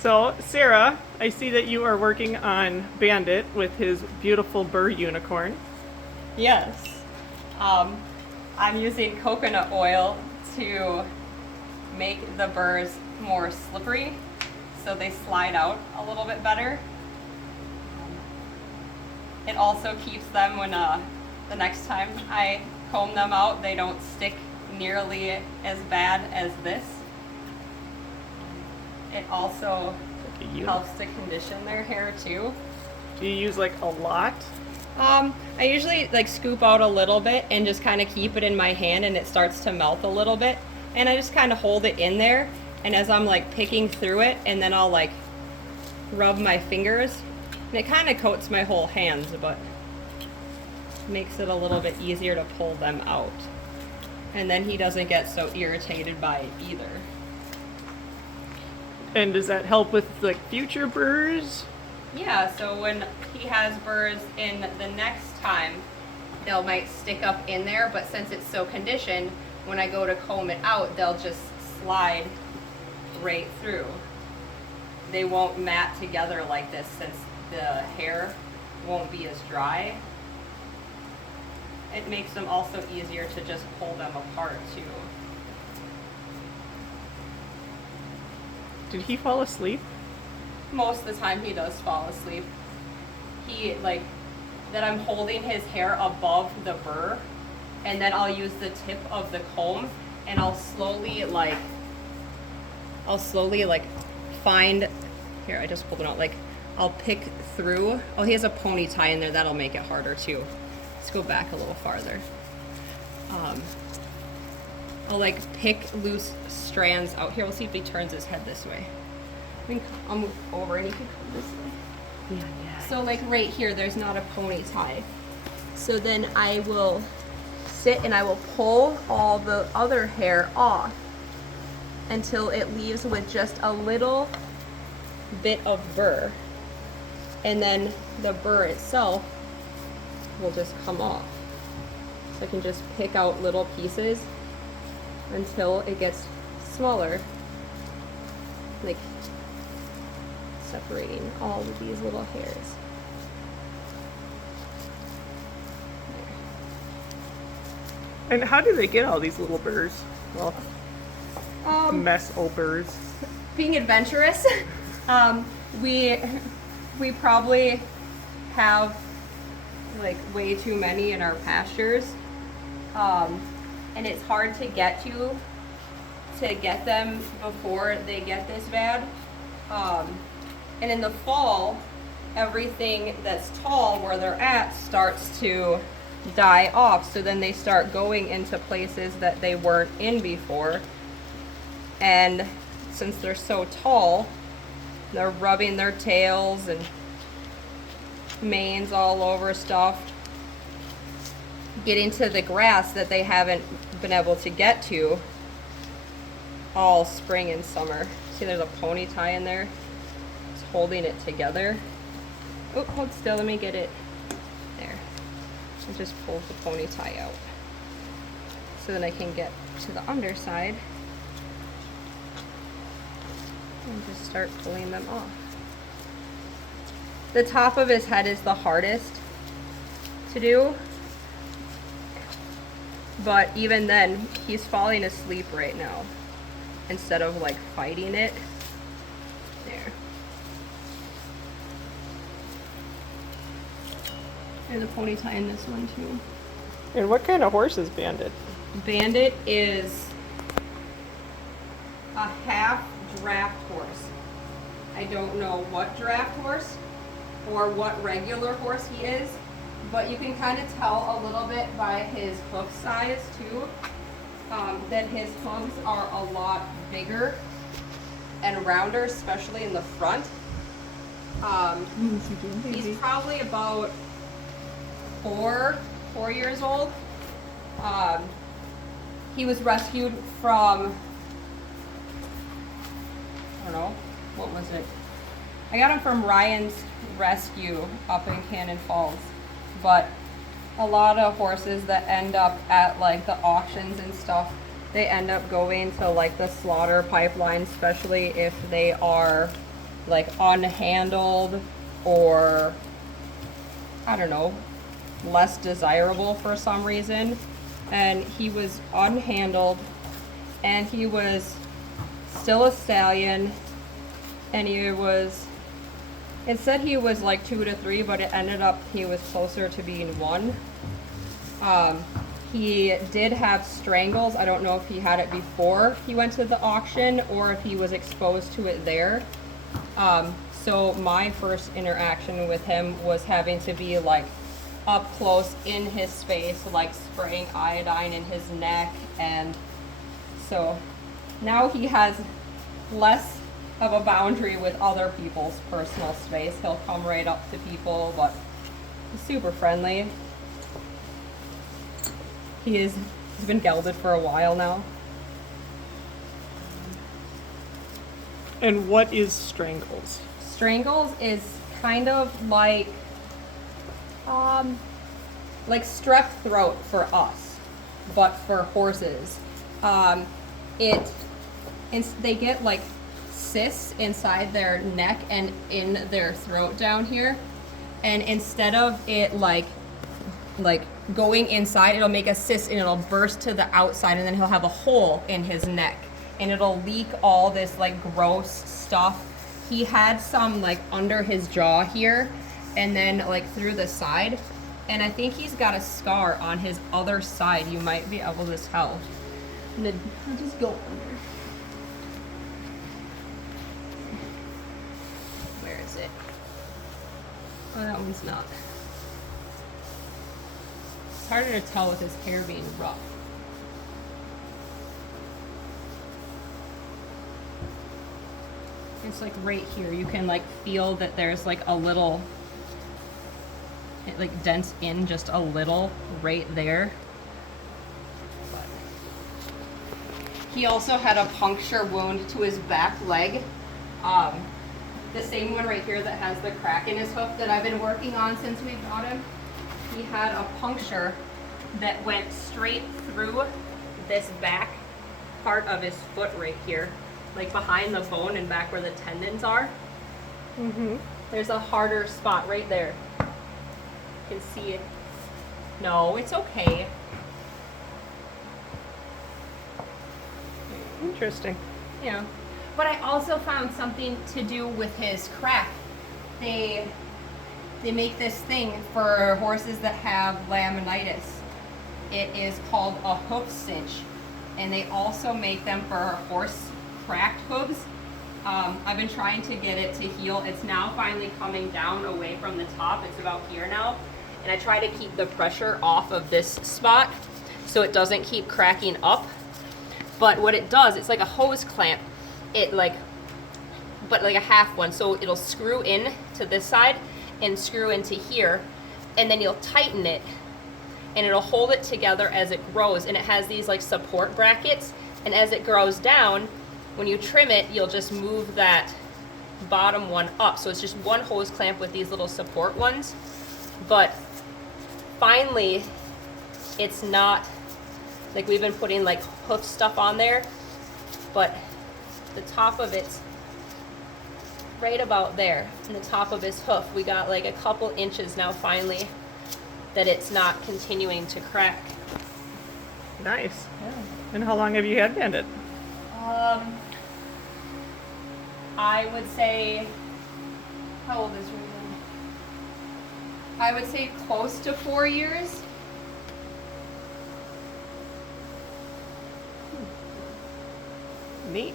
So, Sarah, I see that you are working on Bandit with his beautiful burr unicorn. Yes. Um, I'm using coconut oil to make the burrs more slippery so they slide out a little bit better. It also keeps them when the next time I comb them out, they don't stick nearly as bad as this. It also helps to condition their hair too. Do you use like a lot? I usually like scoop out a little bit and just kind of keep it in my hand and it starts to melt a little bit. And I just kind of hold it in there. And as I'm like picking through it, and then I'll like rub my fingers. And it kind of coats my whole hands, but makes it a little bit easier to pull them out. And then he doesn't get so irritated by it either. And does that help with like future burrs? Yeah, so when he has burrs in the next time, they'll might stick up in there, but since it's so conditioned, when I go to comb it out, they'll just slide right through. They won't mat together like this since the hair won't be as dry. It makes them also easier to just pull them apart too. Did he fall asleep? Most of the time he does fall asleep. He like that I'm holding his hair above the burr, and then I'll use the tip of the comb and I'll slowly find here, I just pulled it out, like I'll pick through. Oh, he has a pony tie in there, that'll make it harder too. Let's go back a little farther. I'll like pick loose strands out. Here, we'll see if he turns his head this way. I'll move over and he can come this way. Yeah. So like right here, there's not a pony tie. So then I will sit and I will pull all the other hair off until it leaves with just a little bit of burr. And then the burr itself will just come off. So I can just pick out little pieces until it gets smaller, like separating all of these little hairs. And how do they get all these little burrs? Well, mess burrs. Being adventurous, we probably have like way too many in our pastures, and it's hard to get them before they get this bad. And in the fall, everything that's tall where they're at starts to die off, so then they start going into places that they weren't in before. And since they're so tall, they're rubbing their tails and manes all over stuff, getting to the grass that they haven't been able to get to all spring and summer. See, there's a pony tie in there. It's holding it together. Oh, hold still, let me get it. There. It just pulls the pony tie out. So then I can get to the underside and just start pulling them off. The top of his head is the hardest to do, but even then, he's falling asleep right now instead of like fighting it. There. There's a pony tie in this one too. And what kind of horse is Bandit? Bandit is a half draft horse. I don't know what draft horse or what regular horse he is, but you can kind of tell a little bit by his hoof size too, that his hooves are a lot bigger and rounder, especially in the front. He's probably about four years old. He was rescued from, I don't know, what was it? I got him from Ryan's Rescue up in Cannon Falls, but a lot of horses that end up at like the auctions and stuff, they end up going to like the slaughter pipeline, especially if they are like unhandled or, I don't know, less desirable for some reason. And he was unhandled, and he was still a stallion, and it said he was like 2 to 3, but it ended up he was closer to being 1. He did have strangles. I don't know if he had it before he went to the auction or if he was exposed to it there. So my first interaction with him was having to be like up close in his face, like spraying iodine in his neck. And so now he has less of a boundary with other people's personal space. He'll come right up to people, but he's super friendly. He's been gelded for a while now. And what is strangles? Strangles is kind of like strep throat for us, but for horses. They get like cysts inside their neck and in their throat down here, and instead of it like going inside, it'll make a cyst and it'll burst to the outside, and then he'll have a hole in his neck and it'll leak all this like gross stuff. He had some like under his jaw here and then like through the side, and I think he's got a scar on his other side. You might be able to tell. And then I'll just go under. Where is it? Oh, that one's not. It's harder to tell with his hair being rough. It's like right here. You can like feel that there's like a little, it like dents in just a little right there. But he also had a puncture wound to his back leg. The same one right here that has the crack in his hoof that I've been working on since we got him. He had a puncture that went straight through this back part of his foot right here, like behind the bone and back where the tendons are. There's a harder spot right there. You can see it. No, it's okay. Interesting. Yeah. But I also found something to do with his crack. They make this thing for horses that have laminitis. It is called a hoof cinch, and they also make them for horse cracked hooves. I've been trying to get it to heal. It's now finally coming down away from the top. It's about here now, and I try to keep the pressure off of this spot so it doesn't keep cracking up. But what it does, it's like a hose clamp. But like a half one, so it'll screw in to this side and screw into here, and then you'll tighten it and it'll hold it together as it grows, and it has these like support brackets, and as it grows down, when you trim it, you'll just move that bottom one up. So it's just one hose clamp with these little support ones. But finally, it's not like we've been putting like hoof stuff on there, but the top of it's right about there, in the top of his hoof. We got like a couple inches now finally that it's not continuing to crack. Nice. Yeah. And how long have you had Bandit? I would say, how old is Ruben? I would say close to 4 years. Neat.